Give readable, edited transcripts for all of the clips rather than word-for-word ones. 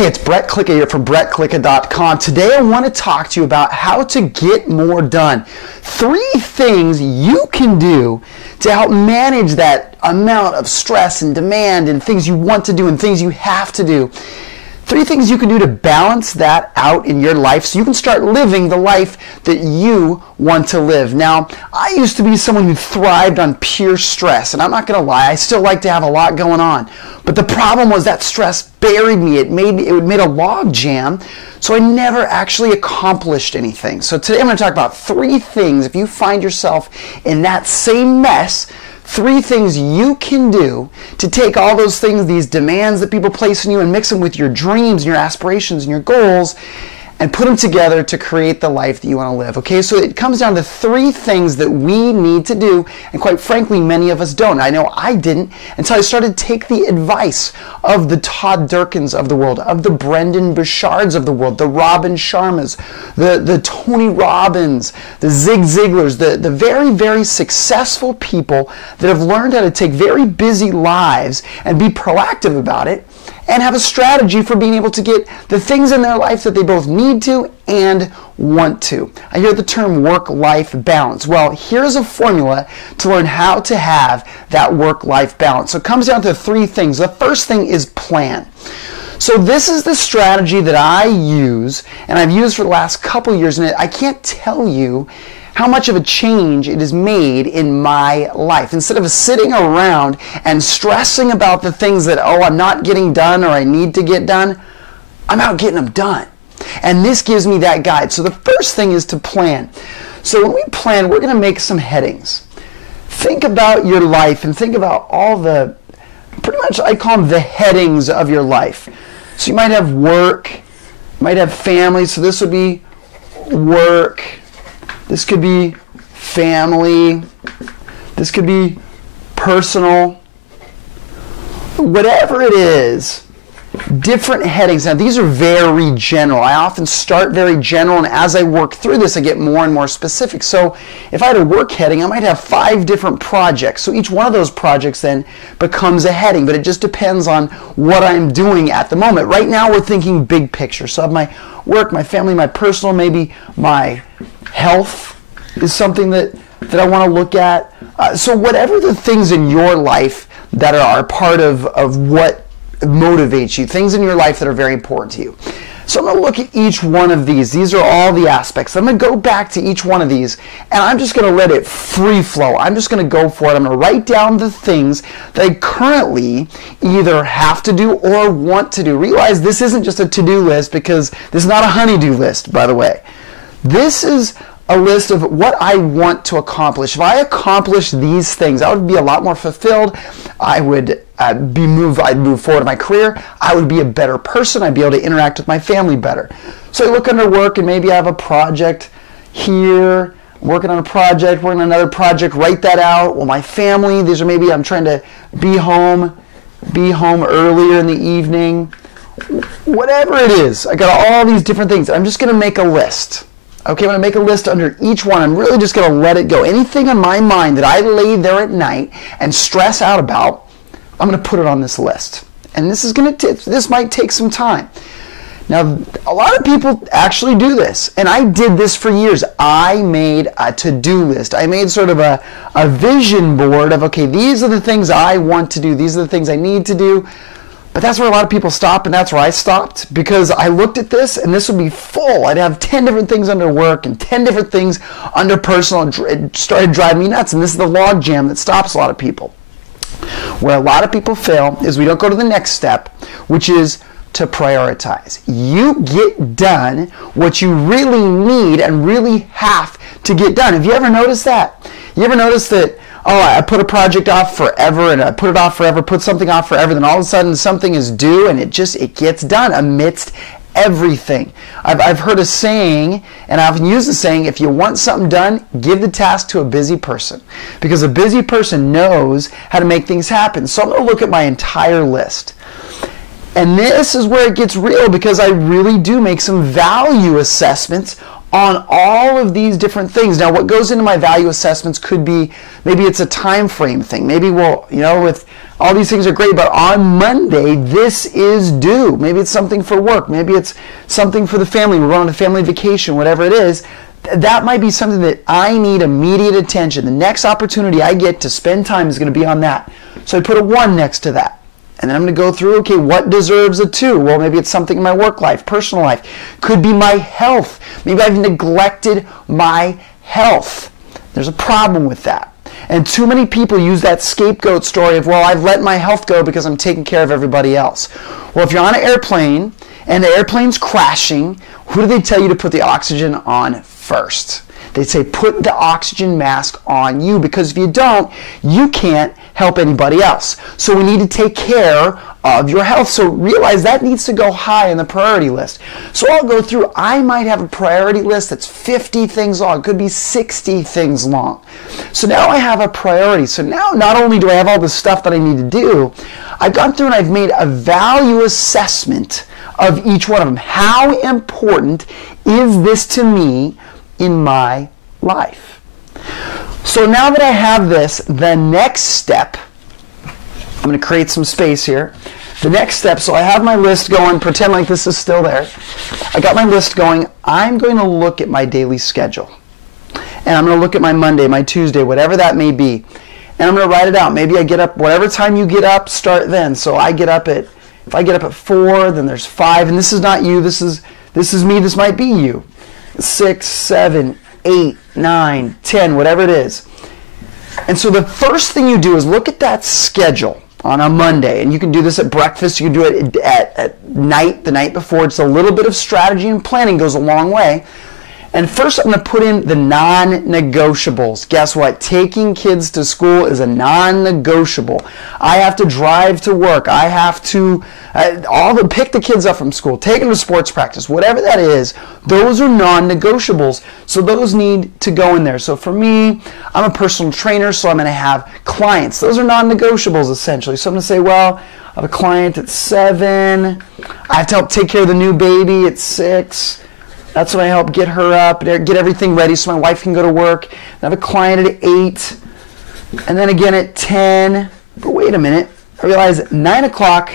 Hey, it's Brett Klika here from brettklika.com. Today I want to talk to you about how to get more done. 3 things you can do to help manage that amount of stress and demand and things you want to do and things you have to do. 3 things you can do to balance that out in your life so you can start living the life that you want to live. Now, I used to be someone who thrived on pure stress, and I'm not going to lie, I still like to have a lot going on. But the problem was that stress buried me. It made a log jam, so I never actually accomplished anything. So today I'm going to talk about 3 things if you find yourself in that same mess. 3 things you can do to take all those things, these demands that people place on you, and mix them with your dreams and your aspirations and your goals and put them together to create the life that you want to live. Okay, so it comes down to 3 things that we need to do, and quite frankly, many of us don't. I know I didn't until I started to take the advice of the Todd Durkins of the world, of the Brendan Burchards of the world, the Robin Sharmas, the Tony Robbins, the Zig Ziglars, the very, very successful people that have learned how to take very busy lives and be proactive about it and have a strategy for being able to get the things in their life that they both need to and want to. I hear the term work-life balance. Well, here's a formula to learn how to have that work-life balance. So it comes down to 3 things. The first thing is plan. So this is the strategy that I use, and I've used for the last couple years, and I can't tell you how much of a change it has made in my life. Instead of sitting around and stressing about the things that, oh, I'm not getting done or I need to get done, I'm out getting them done. And this gives me that guide. So the first thing is to plan. So when we plan, we're going to make some headings. Think about your life and think about all the, pretty much I call them the headings of your life. So you might have work, you might have family, so this would be work. This could be family, this could be personal, whatever it is, different headings. Now these are very general. I often start very general, and as I work through this I get more and more specific. So if I had a work heading, I might have 5 different projects. So each one of those projects then becomes a heading, but it just depends on what I'm doing at the moment. Right now we're thinking big picture. So I have my work, my family, my personal, maybe my health is something that I want to look at. So whatever the things in your life that are part of what motivates you, things in your life that are very important to you. So I'm going to look at each one of these. These are all the aspects. I'm going to go back to each one of these, and I'm just going to let it free flow. I'm just going to go for it. I'm going to write down the things that I currently either have to do or want to do. Realize this isn't just a to-do list, because this is not a honey-do list, by the way. This is a list of what I want to accomplish. If I accomplish these things, I would be a lot more fulfilled. I would I'd move forward in my career. I would be a better person. I'd be able to interact with my family better. So I look under work, and maybe I have a project here, working on a project, working on another project, write that out. Well, my family, these are maybe I'm trying to be home earlier in the evening. Whatever it is, I got all these different things. I'm just going to make a list. Okay, I'm going to make a list under each one. I'm really just going to let it go. Anything on my mind that I lay there at night and stress out about, I'm going to put it on this list. And this might take some time. Now, a lot of people actually do this, and I did this for years. I made a to-do list. I made sort of a vision board of, okay, these are the things I want to do. These are the things I need to do. But that's where a lot of people stop, and that's where I stopped, because I looked at this, and this would be full. I'd have 10 different things under work and 10 different things under personal, and it started driving me nuts. And this is the log jam that stops a lot of people. Where a lot of people fail is we don't go to the next step, which is to prioritize. You get done what you really need and really have to get done. Have you ever noticed that? You ever notice that, oh, I put a project off forever, and I put it off forever, put something off forever, then all of a sudden something is due, and it gets done amidst everything. I've heard a saying, and I often use the saying, if you want something done, give the task to a busy person. Because a busy person knows how to make things happen. So I'm going to look at my entire list. And this is where it gets real, because I really do make some value assessments on all of these different things. Now, what goes into my value assessments could be, maybe it's a time frame thing. Maybe, well, you know, with all these things are great, but on Monday, this is due. Maybe it's something for work. Maybe it's something for the family. We're going on a family vacation, whatever it is. That might be something that I need immediate attention. The next opportunity I get to spend time is going to be on that. So I put a 1 next to that. And then I'm going to go through, okay, what deserves a 2? Well, maybe it's something in my work life, personal life. Could be my health. Maybe I've neglected my health. There's a problem with that. And too many people use that scapegoat story of, well, I've let my health go because I'm taking care of everybody else. Well, if you're on an airplane and the airplane's crashing, who do they tell you to put the oxygen on first? They say put the oxygen mask on you, because if you don't, you can't help anybody else. So we need to take care of your health. So realize that needs to go high on the priority list. So I'll go through, I might have a priority list that's 50 things long. It could be 60 things long. So now I have a priority. So now not only do I have all the stuff that I need to do, I've gone through and I've made a value assessment of each one of them. How important is this to me in my life? So now that I have this, the next step, I'm going to create some space here. The next step, so I have my list going, pretend like this is still there. I got my list going. I'm going to look at my daily schedule. And I'm going to look at my Monday, my Tuesday, whatever that may be. And I'm going to write it out. Maybe I get up, whatever time you get up, start then. So I get up at, if I get up at 4, then there's 5, and this is not you, this is me, this might be you. 6, 7, 8, 9, 10, whatever it is. And so the first thing you do is look at that schedule on a Monday. And you can do this at breakfast, you can do it at night, the night before. It's a little bit of strategy and planning, goes a long way. And first I'm going to put in the non-negotiables. Guess what? Taking kids to school is a non-negotiable. I have to drive to work. I have to pick the kids up from school, take them to sports practice, whatever that is. Those are non-negotiables. So those need to go in there. So for me, I'm a personal trainer, so I'm going to have clients. Those are non-negotiables essentially. So I'm going to say, well, I have a client at 7. I have to help take care of the new baby at 6. That's when I help get her up, get everything ready so my wife can go to work. I have a client at 8, and then again at 10. But wait a minute, I realize at 9 o'clock,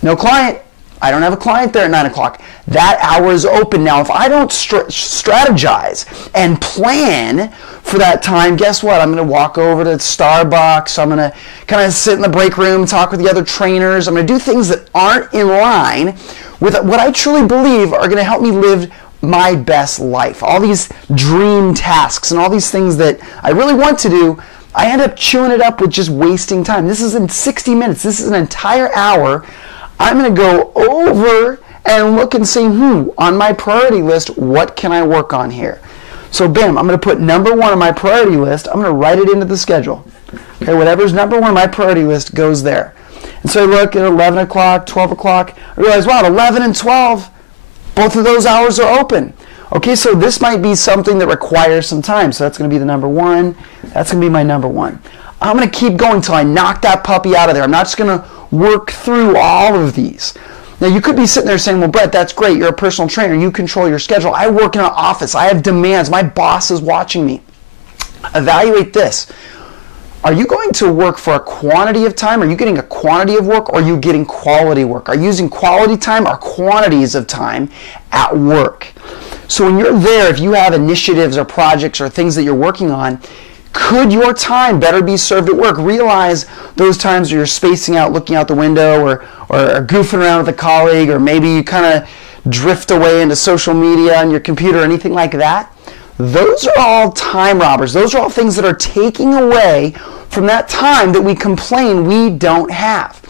no client. I don't have a client there at 9 o'clock. That hour is open. Now, if I don't strategize and plan for that time, guess what? I'm going to walk over to Starbucks. I'm going to kind of sit in the break room, talk with the other trainers. I'm going to do things that aren't in line with what I truly believe are going to help me live my best life. All these dream tasks and all these things that I really want to do, I end up chewing it up with just wasting time. This is in 60 minutes. This is an entire hour. I'm going to go over and look and see, on my priority list, what can I work on here? So bam, I'm going to put number 1 on my priority list. I'm going to write it into the schedule. Okay, whatever's number 1 on my priority list goes there. And so I look at 11 o'clock, 12 o'clock. I realize, wow, 11 and 12, both of those hours are open. Okay, so this might be something that requires some time. So that's going to be the number 1. That's going to be my number 1. I'm going to keep going until I knock that puppy out of there. I'm not just going to work through all of these. Now, you could be sitting there saying, well, Brett, that's great. You're a personal trainer. You control your schedule. I work in an office. I have demands. My boss is watching me. Evaluate this. Are you going to work for a quantity of time? Are you getting a quantity of work, or are you getting quality work? Are you using quality time or quantities of time at work? So when you're there, if you have initiatives or projects or things that you're working on, could your time better be served at work? Realize those times where you're spacing out, looking out the window, or goofing around with a colleague, or maybe you kind of drift away into social media on your computer or anything like that. Those are all time robbers. Those are all things that are taking away from that time that we complain we don't have.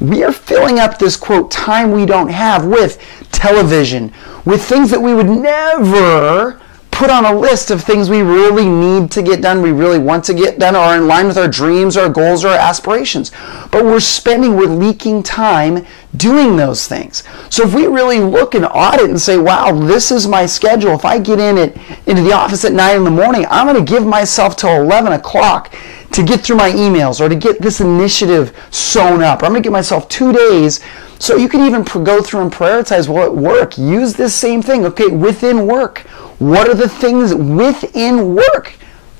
We are filling up this, quote, time we don't have with television, with things that we would never put on a list of things we really need to get done, we really want to get done, or are in line with our dreams, our goals, or our aspirations. But we're leaking time doing those things. So if we really look and audit and say, wow, this is my schedule. If I get into the office at 9 in the morning, I'm going to give myself till 11 o'clock to get through my emails or to get this initiative sewn up. Or I'm going to give myself 2 days. So you can even go through and prioritize, well, at work, use this same thing. Okay, within work, what are the things within work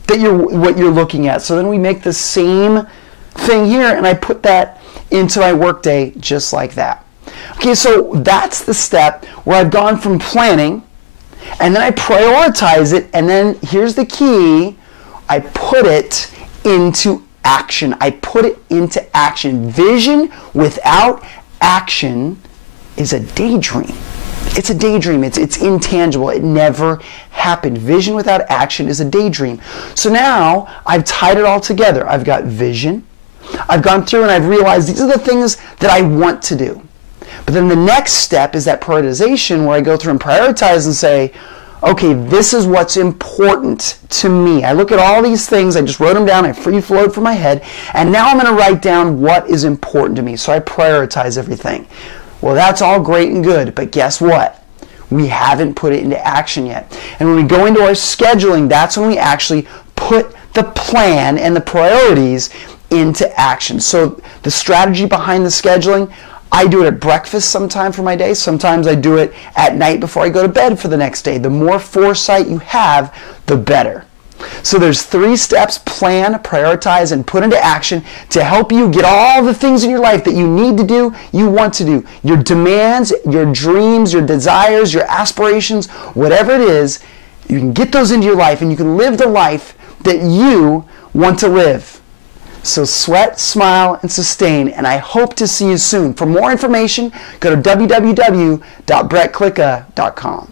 that what you're looking at? So then we make the same thing here, and I put that into my work day just like that. Okay, so that's the step where I've gone from planning, and then I prioritize it, and then here's the key, I put it into action. I put it into action. Vision without action is a daydream. It's a daydream. It's intangible. It never happened. Vision without action is a daydream. So now I've tied it all together. I've got vision. I've gone through and I've realized these are the things that I want to do. But then the next step is that prioritization where I go through and prioritize and say, okay, this is what's important to me. I look at all these things, I just wrote them down, I free flowed from my head, and now I'm going to write down what is important to me. So I prioritize everything. Well, that's all great and good, but guess what? We haven't put it into action yet. And when we go into our scheduling, that's when we actually put the plan and the priorities into action. So the strategy behind the scheduling, I do it at breakfast sometime for my day. Sometimes I do it at night before I go to bed for the next day. The more foresight you have, the better. So there's 3 steps: plan, prioritize, and put into action to help you get all the things in your life that you need to do, you want to do. Your demands, your dreams, your desires, your aspirations, whatever it is, you can get those into your life and you can live the life that you want to live. So sweat, smile, and sustain, and I hope to see you soon. For more information, go to www.brettklika.com.